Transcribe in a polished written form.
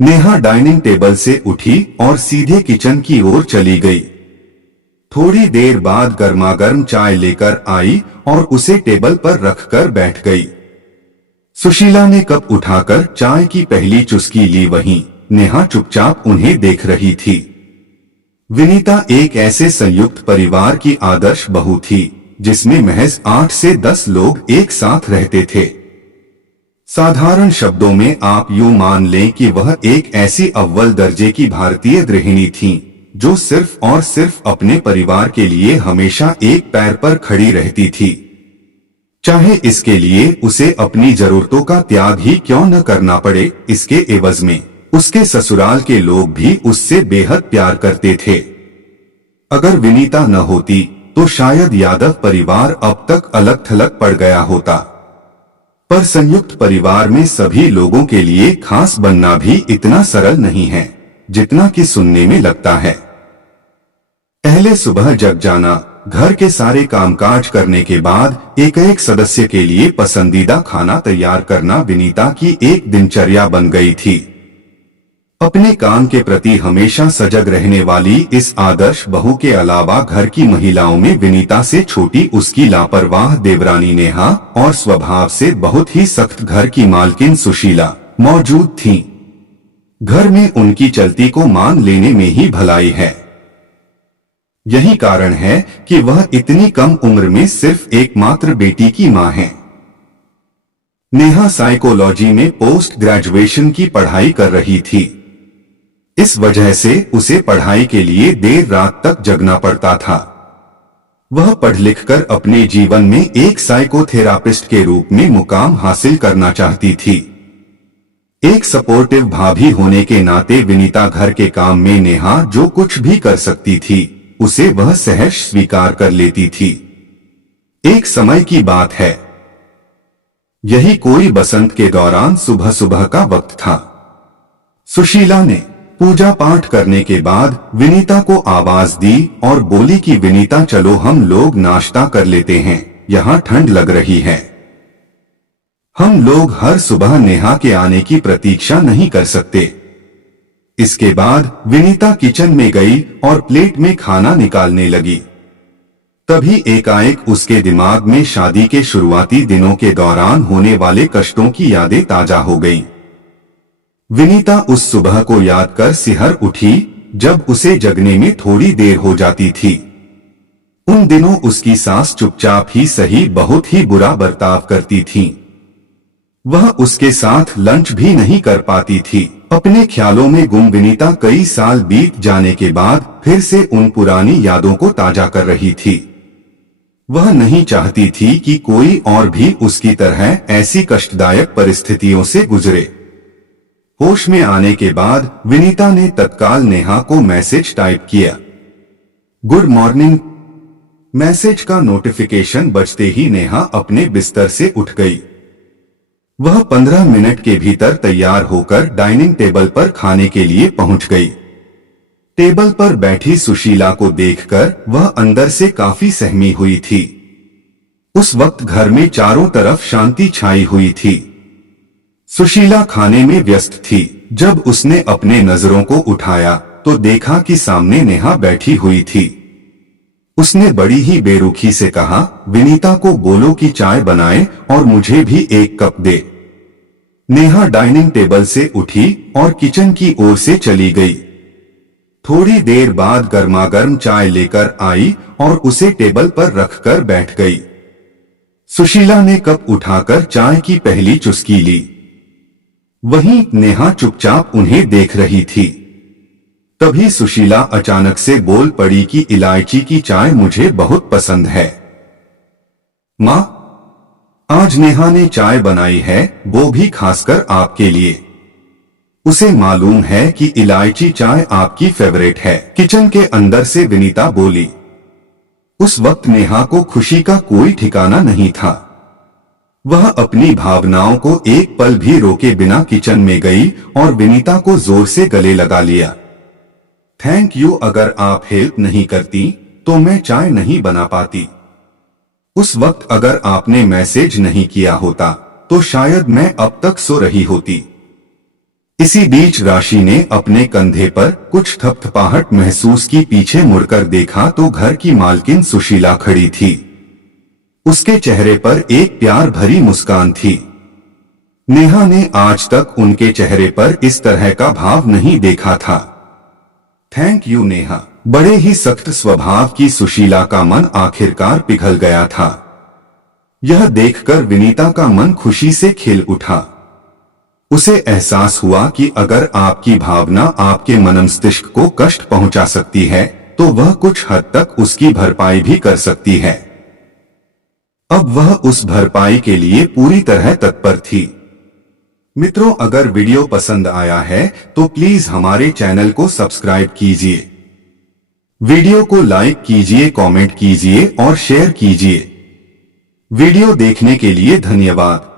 Neha dining table से उठी और सीधे किचन की ओर चली गई। थोड़ी देर बाद गर्मागर्म चाय लेकर आई और उसे टेबल पर रखकर बैठ गई। सुशीला ने कप उठाकर चाय की पहली चुस्की ली। वहीं नेहा चुपचाप उन्हें देख रही थी। विनीता एक ऐसे संयुक्त परिवार की आदर्श बहू थी जिसमें महज 8 से 10 लोग एक साथ रहते थे। साधारण शब्दों में आप यूं मान लें कि वह एक ऐसी अव्वल दर्जे की भारतीय गृहिणी थीं, जो सिर्फ और सिर्फ अपने परिवार के लिए हमेशा एक पैर पर खड़ी रहती थी, चाहे इसके लिए उसे अपनी जरूरतों का त्याग ही क्यों न करना पड़े। इसके एवज में उसके ससुराल के लोग भी उससे बेहद प्यार करते थे। अगर विनीता न होती तो शायद यादव परिवार अब तक अलग थलग पड़ गया होता। पर संयुक्त परिवार में सभी लोगों के लिए खास बनना भी इतना सरल नहीं है जितना कि सुनने में लगता है। पहले सुबह जग जाना, घर के सारे कामकाज करने के बाद एक एक सदस्य के लिए पसंदीदा खाना तैयार करना विनीता की एक दिनचर्या बन गई थी। अपने काम के प्रति हमेशा सजग रहने वाली इस आदर्श बहू के अलावा घर की महिलाओं में विनीता से छोटी उसकी लापरवाह देवरानी नेहा और स्वभाव से बहुत ही सख्त घर की मालकिन सुशीला मौजूद थीं। घर में उनकी चलती को मान लेने में ही भलाई है। यही कारण है कि वह इतनी कम उम्र में सिर्फ एकमात्र बेटी की मां है। नेहा साइकोलॉजी में पोस्ट ग्रेजुएशन की पढ़ाई कर रही थी। इस वजह से उसे पढ़ाई के लिए देर रात तक जगना पड़ता था। वह पढ़ लिखकर अपने जीवन में एक साइकोथेरापिस्ट के रूप में मुकाम हासिल करना चाहती थी। एक सपोर्टिव भाभी होने के नाते विनीता घर के काम में नेहा जो कुछ भी कर सकती थी उसे वह सहज स्वीकार कर लेती थी। एक समय की बात है, यही कोई बसंत के दौरान सुबह सुबह का वक्त था। सुशीला ने पूजा पाठ करने के बाद विनीता को आवाज दी और बोली कि विनीता चलो हम लोग नाश्ता कर लेते हैं, यहाँ ठंड लग रही है। हम लोग हर सुबह नेहा के आने की प्रतीक्षा नहीं कर सकते। इसके बाद विनीता किचन में गई और प्लेट में खाना निकालने लगी। तभी एकाएक उसके दिमाग में शादी के शुरुआती दिनों के दौरान होने वाले कष्टों की यादें ताजा हो गईं। विनीता उस सुबह को याद कर सिहर उठी जब उसे जगने में थोड़ी देर हो जाती थी। उन दिनों उसकी सास चुपचाप ही सही बहुत ही बुरा बर्ताव करती थी। वह उसके साथ लंच भी नहीं कर पाती थी। अपने ख्यालों में गुम विनीता कई साल बीत जाने के बाद फिर से उन पुरानी यादों को ताजा कर रही थी। वह नहीं चाहती थी कि कोई और भी उसकी तरह ऐसी कष्टदायक परिस्थितियों से गुजरे। होश में आने के बाद विनीता ने तत्काल नेहा को मैसेज टाइप किया, गुड मॉर्निंग। मैसेज का नोटिफिकेशन बजते ही नेहा अपने बिस्तर से उठ गई। वह 15 मिनट के भीतर तैयार होकर डाइनिंग टेबल पर खाने के लिए पहुंच गई। टेबल पर बैठी सुशीला को देखकर वह अंदर से काफी सहमी हुई थी। उस वक्त घर में चारों तरफ शांति छाई हुई थी। सुशीला खाने में व्यस्त थी। जब उसने अपने नजरों को उठाया तो देखा कि सामने नेहा बैठी हुई थी। उसने बड़ी ही बेरुखी से कहा, विनीता को बोलो कि चाय बनाए और मुझे भी एक कप दे। नेहा डाइनिंग टेबल से उठी और किचन की ओर से चली गई। थोड़ी देर बाद गर्मागर्म चाय लेकर आई और उसे टेबल पर रखकर बैठ गई। सुशीला ने कप उठाकर चाय की पहली चुस्की ली। वहीं नेहा चुपचाप उन्हें देख रही थी। तभी सुशीला अचानक से बोल पड़ी कि इलायची की चाय मुझे बहुत पसंद है। माँ, आज नेहा ने चाय बनाई है, वो भी खासकर आपके लिए। उसे मालूम है कि इलायची चाय आपकी फेवरेट है। किचन के अंदर से विनीता बोली। उस वक्त नेहा को खुशी का कोई ठिकाना नहीं था। वह अपनी भावनाओं को एक पल भी रोके बिना किचन में गई और विनीता को जोर से गले लगा लिया। थैंक यू, अगर आप हेल्प नहीं करती तो मैं चाय नहीं बना पाती। उस वक्त अगर आपने मैसेज नहीं किया होता तो शायद मैं अब तक सो रही होती। इसी बीच राशि ने अपने कंधे पर कुछ थपथपाहट महसूस की। पीछे मुड़कर देखा तो घर की मालकिन सुशीला खड़ी थी। उसके चेहरे पर एक प्यार भरी मुस्कान थी। नेहा ने आज तक उनके चेहरे पर इस तरह का भाव नहीं देखा था। Thank you Neha. बड़े ही सख्त स्वभाव की सुशीला का मन आखिरकार पिघल गया था। यह देखकर विनीता का मन खुशी से खिल उठा। उसे एहसास हुआ कि अगर आपकी भावना आपके मनमस्तिष्क को कष्ट पहुंचा सकती है तो वह कुछ हद तक उसकी भरपाई भी कर सकती है। अब वह उस भरपाई के लिए पूरी तरह तत्पर थी। मित्रों, अगर वीडियो पसंद आया है तो प्लीज हमारे चैनल को सब्सक्राइब कीजिए, वीडियो को लाइक कीजिए, कमेंट कीजिए और शेयर कीजिए। वीडियो देखने के लिए धन्यवाद।